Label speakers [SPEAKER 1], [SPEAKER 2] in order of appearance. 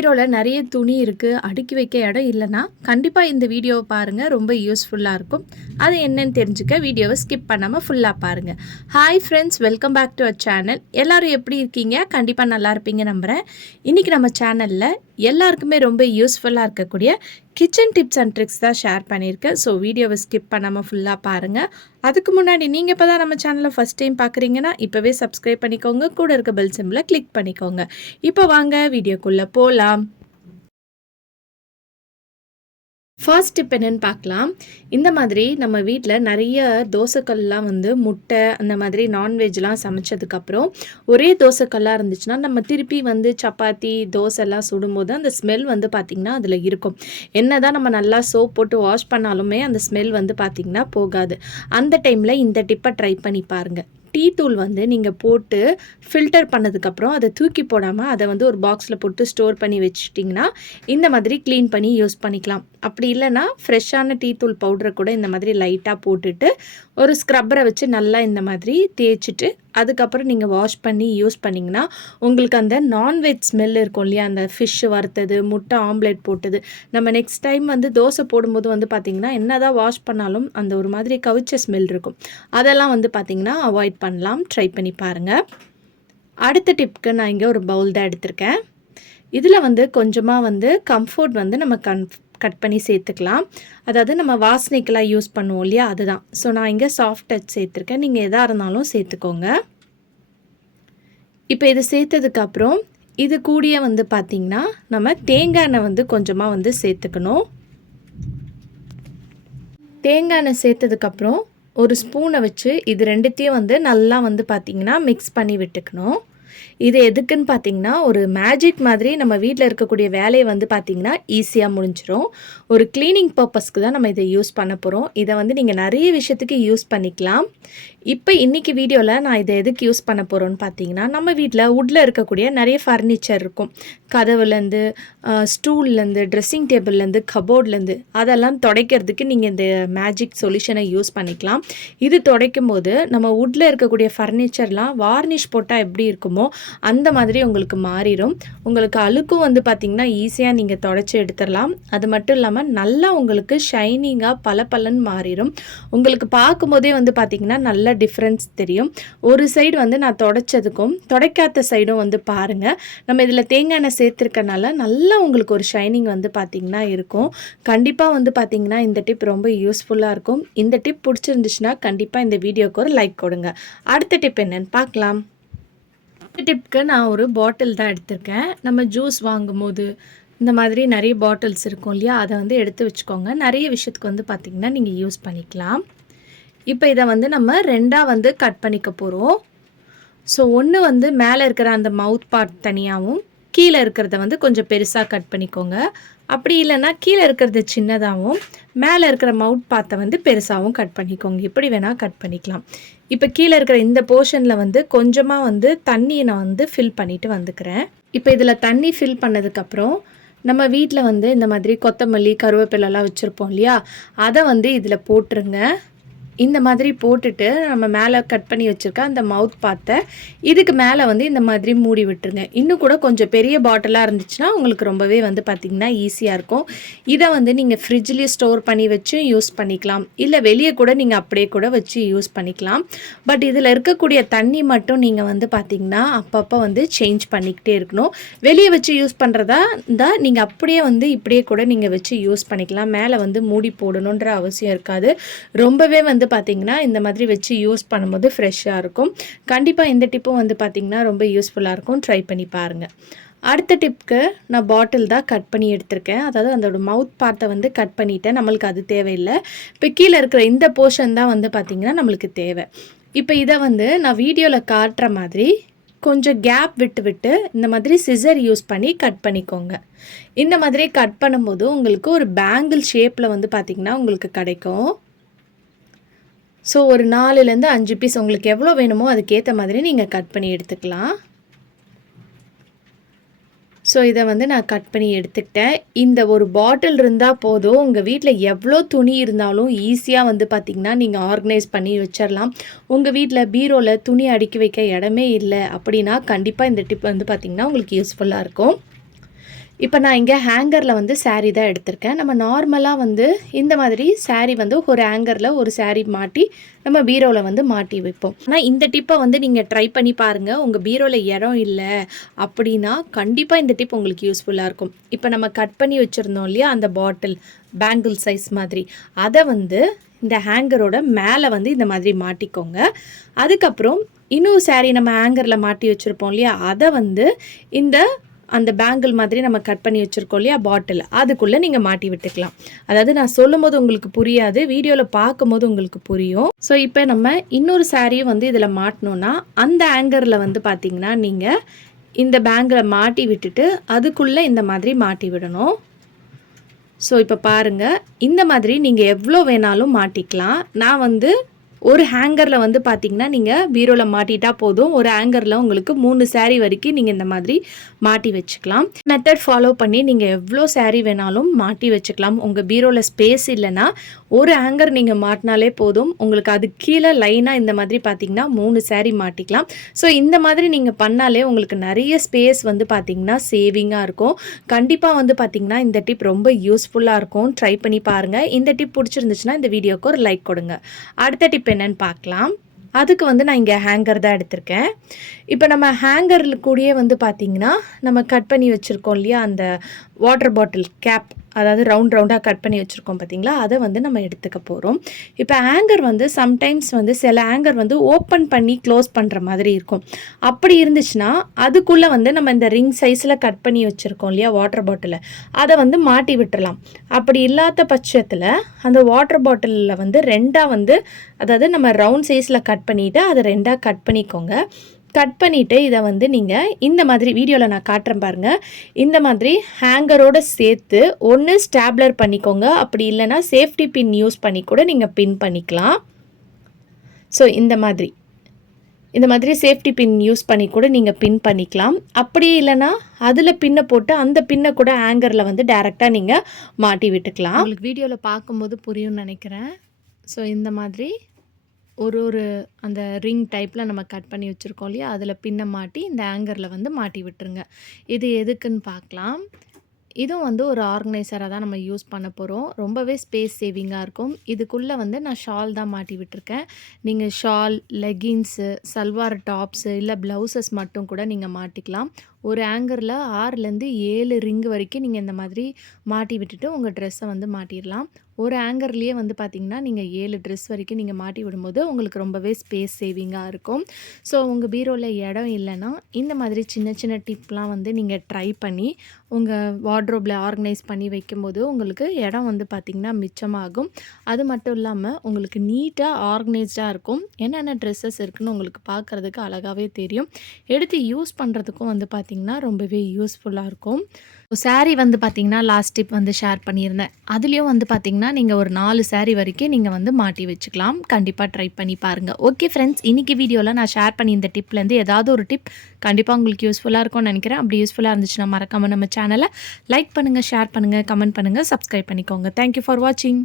[SPEAKER 1] பீரோவில் நிறைய துணி இருக்குது அடுக்கி வைக்க இடம் இல்லைன்னா கண்டிப்பாக இந்த வீடியோவை பாருங்கள் ரொம்ப யூஸ்ஃபுல்லாக இருக்கும். அது என்னன்னு தெரிஞ்சுக்க வீடியோவை ஸ்கிப் பண்ணாமல் ஃபுல்லாக பாருங்கள் hi friends welcome back to our channel எல்லோரும் எப்படி இருக்கீங்க? கண்டிப்பாக நல்லா இருப்பீங்க நம்புகிறேன் இன்றைக்கி நம்ம சேனலில் எல்லாருக்குமே ரொம்ப யூஸ்ஃபுல்லாக இருக்கக்கூடிய கிச்சன் டிப்ஸ் அண்ட் ட்ரிக்ஸ் தான் ஷேர் பண்ணியிருக்கேன். ஸோ வீடியோவை ஸ்கிப் பண்ணாமல் ஃபுல்லாக பாருங்கள் அதுக்கு முன்னாடி நீங்கள் இப்போ தான் நம்ம சேனலை ஃபஸ்ட் டைம் பார்க்குறீங்கன்னா இப்போவே சப்ஸ்கிரைப் பண்ணிக்கோங்க. கூட இருக்க பெல் சிம்மில் கிளிக் பண்ணிக்கோங்க. இப்போ வாங்க வீடியோக்குள்ளே போகலாம் ஃபர்ஸ்ட் டிப் என்னென்னு பார்க்கலாம். இந்த மாதிரி நம்ம வீட்டில் நிறைய தோசைக்கல்லாம் வந்து முட்டை அந்த மாதிரி நான்வெஜ்லாம் சமைச்சதுக்கப்புறம் ஒரே தோசைக்கல்லாக இருந்துச்சுன்னா நம்ம திருப்பி வந்து சப்பாத்தி தோசைலாம் சுடும்போது அந்த ஸ்மெல் வந்து பார்த்திங்கன்னா அதில் இருக்கும். என்ன தான் நம்ம நல்லா சோப் போட்டு வாஷ் பண்ணாலுமே அந்த ஸ்மெல் வந்து பார்த்திங்கன்னா போகாது. அந்த டைமில் இந்த டிப்பை ட்ரை பண்ணி பாருங்கள் டீ தூள் வந்து நீங்கள் போட்டு ஃபில்டர் பண்ணதுக்கப்புறம் அதை தூக்கி போடாமல் அதை வந்து ஒரு பாக்ஸில் போட்டு ஸ்டோர் பண்ணி வச்சுட்டிங்கன்னா இந்த மாதிரி க்ளீன் பண்ணி யூஸ் பண்ணிக்கலாம். அப்படி இல்லைன்னா ஃப்ரெஷ்ஷான டீ தூள் பவுடரை கூட இந்த மாதிரி லைட்டாக போட்டுட்டு ஒரு ஸ்க்ரப்பரை வச்சு நல்லா இந்த மாதிரி தேய்ச்சிட்டு அதுக்கப்புறம் நீங்கள் வாஷ் பண்ணி யூஸ் பண்ணிங்கன்னா உங்களுக்கு அந்த நான்வெஜ் ஸ்மெல் இருக்கும் இல்லையா? அந்த ஃபிஷ்ஷு வறுத்தது முட்டை ஆம்லேட் போட்டது. நம்ம நெக்ஸ்ட் டைம் வந்து தோசை போடும்போது வந்து பார்த்திங்கன்னா என்ன தான் வாஷ் பண்ணாலும் அந்த ஒரு மாதிரி கவிச்ச ஸ்மெல் இருக்கும். அதெல்லாம் வந்து பார்த்திங்கன்னா அவாய்ட் பண்ணலாம். ட்ரை பண்ணி பாருங்கள் அடுத்த டிப்க்கு நான் இங்கே ஒரு பவுல் தான் எடுத்திருக்கேன். இதில் வந்து கொஞ்சமாக வந்து கம்ஃபோர்ட் வந்து நம்ம கன் கட் பண்ணி சேர்த்துக்கலாம். அதாவது நம்ம வாசனைக்கெலாம் யூஸ் பண்ணுவோம் இல்லையா? அதுதான். ஸோ நான் இங்கே சாஃப்ட் டச் சேர்த்துருக்கேன். நீங்கள் எதாக இருந்தாலும் சேர்த்துக்கோங்க. இப்போ இது சேர்த்ததுக்கப்புறம் இது கூடிய வந்து பார்த்திங்கன்னா நம்ம தேங்காய் எண்ணெய் வந்து கொஞ்சமாக வந்து சேர்த்துக்கணும். தேங்காய் எண்ணெய் சேர்த்ததுக்கப்புறம் ஒரு ஸ்பூனை வச்சு இது ரெண்டுத்தையும் வந்து நல்லா வந்து பார்த்திங்கன்னா மிக்ஸ் பண்ணி விட்டுக்கணும். இது எதுக்குன்னு பார்த்தீங்கன்னா ஒரு மேஜிக் மாதிரி நம்ம வீட்டில் இருக்கக்கூடிய வேலையை வந்து பார்த்திங்கன்னா ஈஸியாக முடிஞ்சிடும் ஒரு க்ளீனிங் பர்பஸ்க்கு தான் நம்ம இதை யூஸ் பண்ண போகிறோம் இதை வந்து நீங்கள் நிறைய விஷயத்துக்கு யூஸ் பண்ணிக்கலாம். இப்போ இன்றைக்கி வீடியோவில் நான் இதை எதுக்கு யூஸ் பண்ண போகிறோன்னு பார்த்தீங்கன்னா நம்ம வீட்டில் வுட்டில் இருக்கக்கூடிய நிறைய ஃபர்னிச்சர் இருக்கும். கதவுலேருந்து ஸ்டூல்லேருந்து ட்ரெஸ்ஸிங் டேபிள்லேருந்து கபோர்ட்லேருந்து அதெல்லாம் துடைக்கிறதுக்கு நீங்கள் இந்த மேஜிக் சொல்யூஷனை யூஸ் பண்ணிக்கலாம். இது துடைக்கும் போது நம்ம வுட்டில் இருக்கக்கூடிய ஃபர்னிச்சர்லாம் வார்னிஷ் போட்டால் எப்படி இருக்குமோ அந்த மாதிரி உங்களுக்கு மாறிடும் உங்களுக்கு அழுக்கும் வந்து பார்த்திங்கன்னா ஈஸியாக நீங்கள் தொடச்சி எடுத்துடலாம் அது மட்டும் இல்லாமல் நல்லா உங்களுக்கு ஷைனிங்காக பல பலன் மாறிடும் உங்களுக்கு பார்க்கும்போதே வந்து பார்த்திங்கன்னா நல்ல டிஃப்ரென்ஸ் தெரியும். ஒரு சைடு வந்து நான் தொடச்சதுக்கும் துடைக்காத சைடும் வந்து பாருங்கள் நம்ம இதில் தேங்காய் எண்ணெய் சேர்த்துருக்கனால நல்லா உங்களுக்கு ஒரு ஷைனிங் வந்து பார்த்திங்கன்னா இருக்கும். கண்டிப்பாக வந்து பார்த்திங்கன்னா இந்த டிப் ரொம்ப யூஸ்ஃபுல்லாக இருக்கும். இந்த டிப் பிடிச்சிருந்துச்சுன்னா கண்டிப்பாக இந்த வீடியோக்கு ஒரு லைக் கொடுங்க. அடுத்த டிப் என்னன்னு பார்க்கலாம் அடுத்த டிப்க்கு நான் ஒரு பாட்டில் தான் எடுத்திருக்கேன். நம்ம ஜூஸ் வாங்கும்போது இந்த மாதிரி நிறைய பாட்டில்ஸ் இருக்கும் இல்லையா? அதை வந்து எடுத்து வச்சுக்கோங்க. நிறைய விஷயத்துக்கு வந்து பார்த்திங்கன்னா நீங்கள் யூஸ் பண்ணிக்கலாம். இப்போ இதை வந்து நம்ம ரெண்டாக வந்து கட் பண்ணிக்க போகிறோம் ஸோ ஒன்று வந்து மேலே இருக்கிற அந்த மவுத் பார்ட் தனியாகவும் கீழே இருக்கிறத வந்து கொஞ்சம் பெருசாக கட் பண்ணிக்கோங்க. அப்படி இல்லைன்னா கீழே இருக்கிறது சின்னதாகவும் மேலே இருக்கிற மவுத் பாத்தை வந்து பெருசாகவும் கட் பண்ணிக்கோங்க. எப்படி வேணால் கட் பண்ணிக்கலாம். இப்போ கீழே இருக்கிற இந்த போர்ஷனில் வந்து கொஞ்சமாக வந்து தண்ணியை நான் வந்து ஃபில் பண்ணிவிட்டு வந்துக்கிறேன். இப்போ இதில் தண்ணி ஃபில் பண்ணதுக்கப்புறம் நம்ம வீட்டில் வந்து இந்த மாதிரி கொத்தமல்லி கருவேப்பிலெல்லாம் வச்சுருப்போம் இல்லையா? அதை வந்து இதில் போட்டுருங்க. இந்த மாதிரி போட்டுட்டு நம்ம மேலே கட் பண்ணி வச்சுருக்க அந்த மவுத் பாத்தை இதுக்கு மேலே வந்து இந்த மாதிரி மூடி விட்டுருங்க. இன்னும் கூட கொஞ்சம் பெரிய பாட்டிலாக இருந்துச்சுன்னா உங்களுக்கு ரொம்பவே வந்து பார்த்திங்கன்னா ஈஸியாக இருக்கும். இதை வந்து நீங்கள் ஃப்ரிட்ஜ்லேயே ஸ்டோர் பண்ணி வச்சு யூஸ் பண்ணிக்கலாம். இல்லை வெளியே கூட நீங்கள் அப்படியே கூட வச்சு யூஸ் பண்ணிக்கலாம். பட் இதில் இருக்கக்கூடிய தண்ணி மட்டும் நீங்கள் வந்து பார்த்திங்கன்னா அப்பப்போ வந்து சேஞ்ச் பண்ணிக்கிட்டே இருக்கணும். வெளியே வச்சு யூஸ் பண்ணுறதா இருந்தால் நீங்கள் அப்படியே வந்து இப்படியே கூட நீங்கள் வச்சு யூஸ் பண்ணிக்கலாம். மேலே வந்து மூடி போடணுன்ற அவசியம் இருக்காது. ரொம்பவே வந்து பார்த்திங்கன்னா இந்த மாதிரி வச்சு யூஸ் பண்ணும்போது ஃப்ரெஷ்ஷாக இருக்கும். கண்டிப்பாக இந்த டிப்பும் வந்து பார்த்திங்கன்னா ரொம்ப யூஸ்ஃபுல்லாக இருக்கும். ட்ரை பண்ணி பாருங்கள் அடுத்த டிப்க்கு நான் பாட்டில் தான் கட் பண்ணி எடுத்திருக்கேன். அதாவது அதோட மவுத் பார்ட்டை வந்து கட் பண்ணிட்டேன். நம்மளுக்கு அது தேவையில்லை. இப்போ கீழே இருக்கிற இந்த போர்ஷன் தான் வந்து பார்த்திங்கன்னா நம்மளுக்கு தேவை. இப்போ இதை வந்து நான் வீடியோவில் காட்டுற மாதிரி கொஞ்சம் கேப் விட்டு விட்டு இந்த மாதிரி சிசர் யூஸ் பண்ணி கட் பண்ணிக்கோங்க. இந்த மாதிரி கட் பண்ணும்போது உங்களுக்கு ஒரு பேங்கிள் ஷேப்பில் வந்து பார்த்திங்கன்னா உங்களுக்கு கிடைக்கும். ஸோ ஒரு நாலுலேருந்து அஞ்சு பீஸ் உங்களுக்கு எவ்வளோ வேணுமோ அதுக்கேற்ற மாதிரி நீங்கள் கட் பண்ணி எடுத்துக்கலாம். ஸோ இதை வந்து நான் கட் பண்ணி எடுத்துக்கிட்டேன். இந்த ஒரு பாட்டில் இருந்தால் போதும். உங்கள் வீட்டில் எவ்வளோ துணி இருந்தாலும் ஈஸியாக வந்து பார்த்திங்கன்னா நீங்கள் ஆர்கனைஸ் பண்ணி வச்சிடலாம் உங்கள் வீட்டில் பீரோவில் துணி அடுக்கி வைக்க இடமே இல்லை அப்படின்னா கண்டிப்பாக இந்த டிப் வந்து பார்த்திங்கன்னா உங்களுக்கு யூஸ்ஃபுல்லாக இருக்கும். இப்போ நான் இங்கே ஹேங்கரில் வந்து சாரீ தான் எடுத்திருக்கேன். நம்ம நார்மலாக வந்து இந்த மாதிரி சாரீ வந்து ஒரு ஹேங்கரில் ஒரு சாரீ மாட்டி நம்ம பீரோவில் வந்து மாட்டி வைப்போம். ஆனால் இந்த டிப்பை வந்து நீங்கள் ட்ரை பண்ணி பாருங்கள் உங்கள் பீரோவில் இடம் இல்லை அப்படின்னா கண்டிப்பாக இந்த டிப் உங்களுக்கு யூஸ்ஃபுல்லாக இருக்கும். இப்போ நம்ம கட் பண்ணி வச்சுருந்தோம் இல்லையா? அந்த பாட்டில் பேங்கிள் சைஸ் மாதிரி. அதை வந்து இந்த ஹேங்கரோட மேலே வந்து இந்த மாதிரி மாட்டிக்கோங்க. அதுக்கப்புறம் இன்னும் சாரீ நம்ம ஹேங்கரில் மாட்டி வச்சுருப்போம் இல்லையா? அதை வந்து இந்த அந்த பேங்கிள் மாதிரி நம்ம கட் பண்ணி வச்சுருக்கோம் இல்லையா பாட்டில் அதுக்குள்ளே நீங்கள் மாட்டி விட்டுக்கலாம். அதாவது நான் சொல்லும் போது உங்களுக்கு புரியாது வீடியோவில் பார்க்கும்போது உங்களுக்கு புரியும். ஸோ இப்போ நம்ம இன்னொரு சாரியை வந்து இதில் மாட்டினோன்னா அந்த ஆங்கரில் வந்து பார்த்தீங்கன்னா நீங்கள் இந்த பேங்கில் மாட்டி விட்டுட்டு அதுக்குள்ளே இந்த மாதிரி மாட்டி விடணும். ஸோ இப்போ பாருங்கள் இந்த மாதிரி நீங்கள் எவ்வளோ வேணாலும் மாட்டிக்கலாம். நான் வந்து ஒரு ஹேங்கரில் வந்து பார்த்தீங்கன்னா நீங்கள் பீரோவில் மாட்டிட்டா போதும். ஒரு ஹேங்கரில் உங்களுக்கு மூணு சேரீ வரைக்கும் நீங்கள் இந்த மாதிரி மாட்டி வச்சுக்கலாம். மெத்தட் ஃபாலோ பண்ணி நீங்கள் எவ்வளோ சேரீ வேணாலும் மாட்டி வச்சுக்கலாம். உங்கள் பீரோவில் ஸ்பேஸ் இல்லைன்னா ஒரு ஹேங்கர் நீங்கள் மாட்டினாலே போதும். உங்களுக்கு அது கீழே லைனாக இந்த மாதிரி பார்த்தீங்கன்னா மூணு saree மாட்டிக்கலாம். ஸோ இந்த மாதிரி நீங்கள் பண்ணாலே உங்களுக்கு நிறைய ஸ்பேஸ் வந்து பார்த்தீங்கன்னா சேவிங்காக இருக்கும். கண்டிப்பாக வந்து பார்த்தீங்கன்னா இந்த டிப் ரொம்ப யூஸ்ஃபுல்லாக இருக்கும். ட்ரை பண்ணி பாருங்கள் இந்த டிப் பிடிச்சிருந்துச்சுன்னா இந்த வீடியோக்கு ஒரு லைக் கொடுங்க. அடுத்த டிப் என்னன்னு பார்க்கலாம். அதுக்கு வந்து நான் இங்கே ஹேங்கர் தான் எடுத்திருக்கேன். இப்போ நம்ம ஹேங்கரில் கூடயே வந்து பார்த்திங்கன்னா நம்ம கட் பண்ணி வச்சுருக்கோம் இல்லையா? அந்த வாட்டர் பாட்டில் கேப் அதாவது ரவுண்ட் ரவுண்டாக கட் பண்ணி வச்சுருக்கோம் பார்த்தீங்களா அதை வந்து நம்ம எடுத்துக்க போகிறோம் இப்போ ஆங்கர் வந்து சம்டைம்ஸ் வந்து சில ஆங்கர் வந்து ஓப்பன் பண்ணி க்ளோஸ் பண்ணுற மாதிரி இருக்கும். அப்படி இருந்துச்சுன்னா அதுக்குள்ளே வந்து நம்ம இந்த ரிங் சைஸில் கட் பண்ணி வச்சுருக்கோம் இல்லையா? வாட்டர் பாட்டிலை அதை வந்து மாட்டி விட்டுறலாம். அப்படி இல்லாத பட்சத்தில் அந்த வாட்டர் பாட்டிலில் வந்து ரெண்டாக வந்து அதாவது நம்ம ரவுண்ட் சைஸில் கட் பண்ணிவிட்டு அதை ரெண்டாக கட் பண்ணிக்கோங்க. கட் பண்ணிவிட்டு இதை வந்து நீங்கள் இந்த மாதிரி வீடியோவில் நான் காட்டுறேன் பாருங்கள் இந்த மாதிரி ஹேங்கரோட சேர்த்து ஒன்று ஸ்டாப்லர் பண்ணிக்கோங்க. அப்படி இல்லைன்னா சேஃப்டி பின் யூஸ் பண்ணி கூட நீங்கள் பின் பண்ணிக்கலாம். ஸோ இந்த மாதிரி. இந்த மாதிரி சேஃப்டி பின் யூஸ் பண்ணி கூட நீங்கள் பின் பண்ணிக்கலாம். அப்படி இல்லைன்னா அதில் பின்னை போட்டு அந்த பின்னை கூட ஹேங்கரில் வந்து டேரெக்டாக நீங்கள் மாட்டி விட்டுக்கலாம். உங்களுக்கு வீடியோவில் பார்க்கும்போது புரியும்னு நினைக்கிறேன். ஸோ இந்த மாதிரி. ஒரு ஒரு அந்த ரிங் டைப்பில் நம்ம கட் பண்ணி வச்சுருக்கோம் இல்லையா? அதில் பின்ன மாட்டி இந்த ஆங்கரில் வந்து மாட்டி விட்டுருங்க. இது எதுக்குன்னு பார்க்கலாம் இதுவும் வந்து ஒரு ஆர்கனைசராக தான் நம்ம யூஸ் பண்ண போகிறோம் ரொம்பவே ஸ்பேஸ் சேவிங்காக இருக்கும். இதுக்குள்ளே வந்து நான் ஷால் தான் மாட்டி விட்டுருக்கேன். நீங்கள் ஷால் லெகின்ஸு சல்வார் டாப்ஸு இல்லை ப்ளவுசஸ் மட்டும் கூட நீங்கள் மாட்டிக்கலாம். ஒரு ஆங்கரில் ஆறுலேருந்து ஏழு ரிங் வரைக்கும் நீங்கள் இந்த மாதிரி மாட்டி விட்டுட்டு உங்கள் ட்ரெஸ்ஸை வந்து மாட்டிடலாம். ஒரு ஆங்கர்லேயே வந்து பார்த்திங்கன்னா நீங்கள் ஏழு ட்ரெஸ் வரைக்கும் நீங்கள் மாட்டி விடும்போது உங்களுக்கு ரொம்பவே ஸ்பேஸ் சேவிங்காக இருக்கும். ஸோ உங்கள் பீரோவில் இடம் இல்லைன்னா இந்த மாதிரி சின்ன சின்ன டிப்லாம் வந்து நீங்கள் ட்ரை பண்ணி உங்கள் வார்ட்ரோப்பில் ஆர்கனைஸ் பண்ணி வைக்கும்போது உங்களுக்கு இடம் வந்து பார்த்திங்கன்னா மிச்சமாகும். அது மட்டும் இல்லாமல் உங்களுக்கு நீட்டாக ஆர்கனைஸ்டாக இருக்கும். என்னென்ன ட்ரெஸ்ஸஸ் இருக்குன்னு உங்களுக்கு பார்க்குறதுக்கு அழகாகவே தெரியும். எடுத்து யூஸ் பண்ணுறதுக்கும் வந்து பார்த்திங்கன்னா ரொம்பவே யூஸ்ஃபுல்லாக இருக்கும். Saree வந்து பார்த்திங்கன்னா லாஸ்ட் டிப் வந்து ஷேர் பண்ணியிருந்தேன். அதுலேயும் வந்து பார்த்திங்கன்னா நீங்கள் ஒரு நாலு saree வரைக்கும் நீங்கள் வந்து மாட்டி வச்சுக்கலாம். கண்டிப்பாக ட்ரை பண்ணி பாருங்கள் ஓகே ஃப்ரெண்ட்ஸ் இன்றைக்கி வீடியோவில் நான் ஷேர் பண்ணி இந்த டிப்லேருந்து ஏதாவது ஒரு டிப் கண்டிப்பாக உங்களுக்கு யூஸ்ஃபுல்லாக இருக்கும்னு நினைக்கிறேன். அப்படி யூஸ்ஃபுல்லாக இருந்துச்சுன்னா மறக்காமல் நம்ம சேனலை லைக் பண்ணுங்கள் ஷேர் பண்ணுங்கள் கமெண்ட் பண்ணுங்கள் சப்ஸ்கிரைப் பண்ணிக்கோங்க. தேங்க்யூ ஃபார் வாட்சிங்